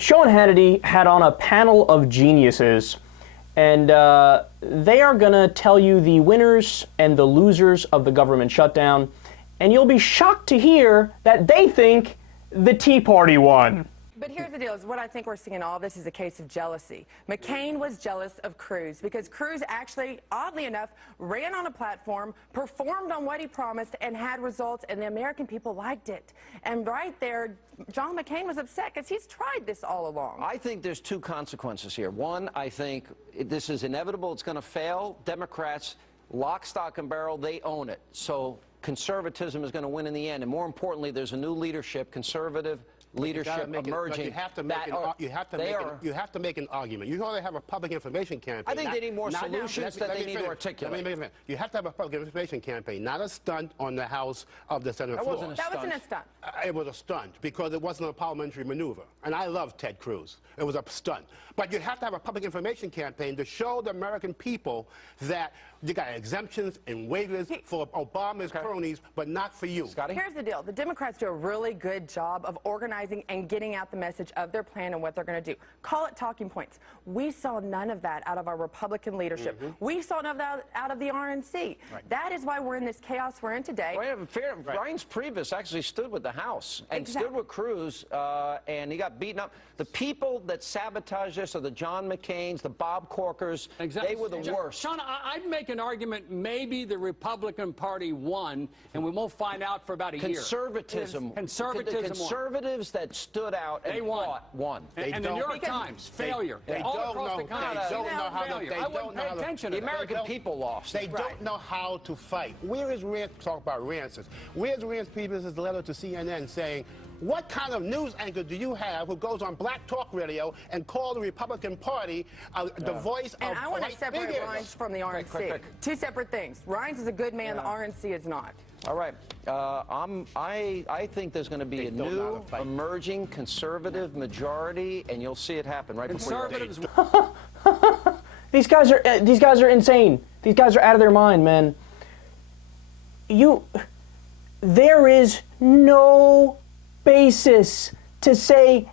Sean Hannity had on a panel of geniuses, and they are going to tell you the winners and the losers of the government shutdown, and you'll be shocked to hear that they think the Tea Party won. But here's the deal, is what I think we're seeing in all this is a case of jealousy. McCain was jealous of Cruz because Cruz actually, oddly enough, ran on a platform, performed on what he promised, and had results, and the American people liked it. And right there, John McCain was upset because he's tried this all along. I think there's two consequences here. One, I think this is inevitable. It's going to fail. Democrats, lock, stock, and barrel, they own it. So conservatism is going to win in the end. And more importantly, there's a new leadership, conservative leadership emerging. You have to make an argument. You already have a public information campaign. I think they need more solutions that they need to articulate. You have to have a public information campaign, not a stunt on the House of the Senate floor. That wasn't a stunt. It was a stunt because it wasn't a parliamentary maneuver. And I love Ted Cruz. It was a stunt. But you have to have a public information campaign to show the American people that you got exemptions and waivers for Obama's cronies, but not for you. Scotty? Here's the deal. The Democrats do a really good job of organizing and getting out the message of their plan and what they're going to do. Call it talking points. We saw none of that out of our Republican leadership. We saw none of that out of the RNC. That is why we're in this chaos we're in today. Reince Priebus actually stood with the House and stood with Cruz, and he got beaten up. The people that sabotaged this are the John McCains, the Bob Corkers. They were the worst. Sean, I'd make an argument maybe the Republican Party won, and we won't find out for about a year. Conservatism. Conservatism The conservatives that stood out and fought won. And the New York Times, failure. All across the country, I wouldn't pay attention to the American people lost. They don't know how to fight. Where is Reince, talk about Reince's, where's Reince Priebus' letter to CNN saying, what kind of news anchor do you have who goes on Black Talk Radio and calls the Republican Party the voice of white bigots? And I want to separate Reince from the RNC. Quick. Two separate things. Reince is a good man. The RNC is not. All right. I think there's going to be a new, emerging conservative majority, and you'll see it happen right before These guys are insane. These guys are out of their mind, man. There is no basis to say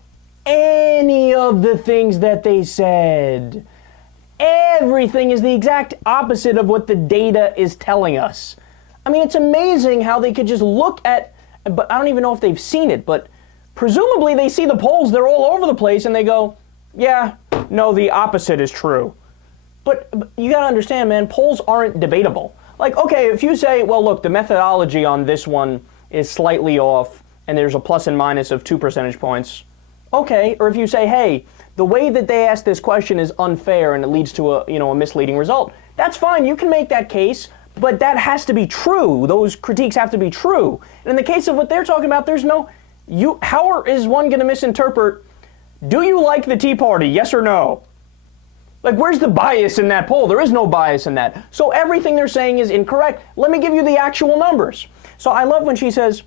any of the things that they said. Everything is the exact opposite of what the data is telling us. I mean, it's amazing how they could just look at, but I don't even know if they've seen it, but presumably they see the polls, they're all over the place, and they go, yeah, no, the opposite is true. But you gotta understand, man, polls aren't debatable. Like, okay, if you say, well, look, the methodology on this one is slightly off, and there's a plus and minus of 2 percentage points, okay. Or if you say, hey, the way that they asked this question is unfair and it leads to a misleading result, that's fine. You can make that case, but that has to be true. Those critiques have to be true. And in the case of what they're talking about, there's no, how is one going to misinterpret, do you like the Tea Party, yes or no? Like, where's the bias in that poll? There is no bias in that. So everything they're saying is incorrect. Let me give you the actual numbers. So I love when she says,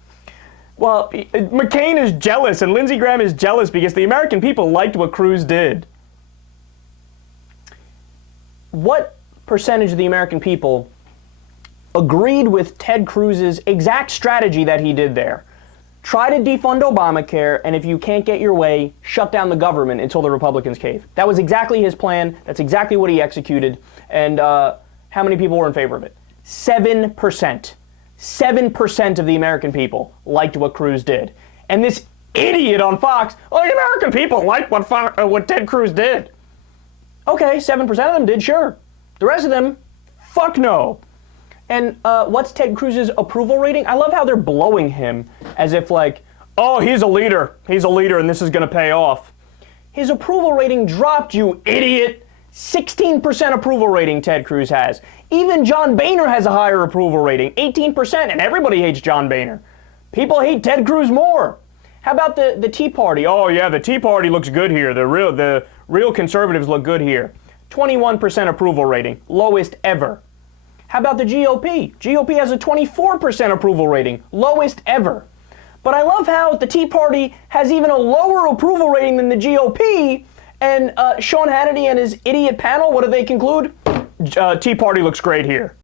well, McCain is jealous and Lindsey Graham is jealous because the American people liked what Cruz did. What percentage of the American people agreed with Ted Cruz's exact strategy that he did there? Try to defund Obamacare, and if you can't get your way, shut down the government until the Republicans cave. That was exactly his plan. That's exactly what he executed. And how many people were in favor of it? 7%. 7% of the American people liked what Cruz did. And this idiot on Fox, oh, the American people liked what Ted Cruz did. Okay, 7% of them did, sure. The rest of them, fuck no. And what's Ted Cruz's approval rating? I love how they're blowing him as if like, oh, he's a leader and this is going to pay off. His approval rating dropped, you idiot. 16% approval rating Ted Cruz has. Even John Boehner has a higher approval rating, 18%, and everybody hates John Boehner. People hate Ted Cruz more. How about the Tea Party? Oh yeah, the Tea Party looks good here. The real conservatives look good here. 21% approval rating, lowest ever. How about the GOP? GOP has a 24% approval rating, lowest ever. But I love how the Tea Party has even a lower approval rating than the GOP, and Sean Hannity and his idiot panel, what do they conclude? Tea Party looks great here.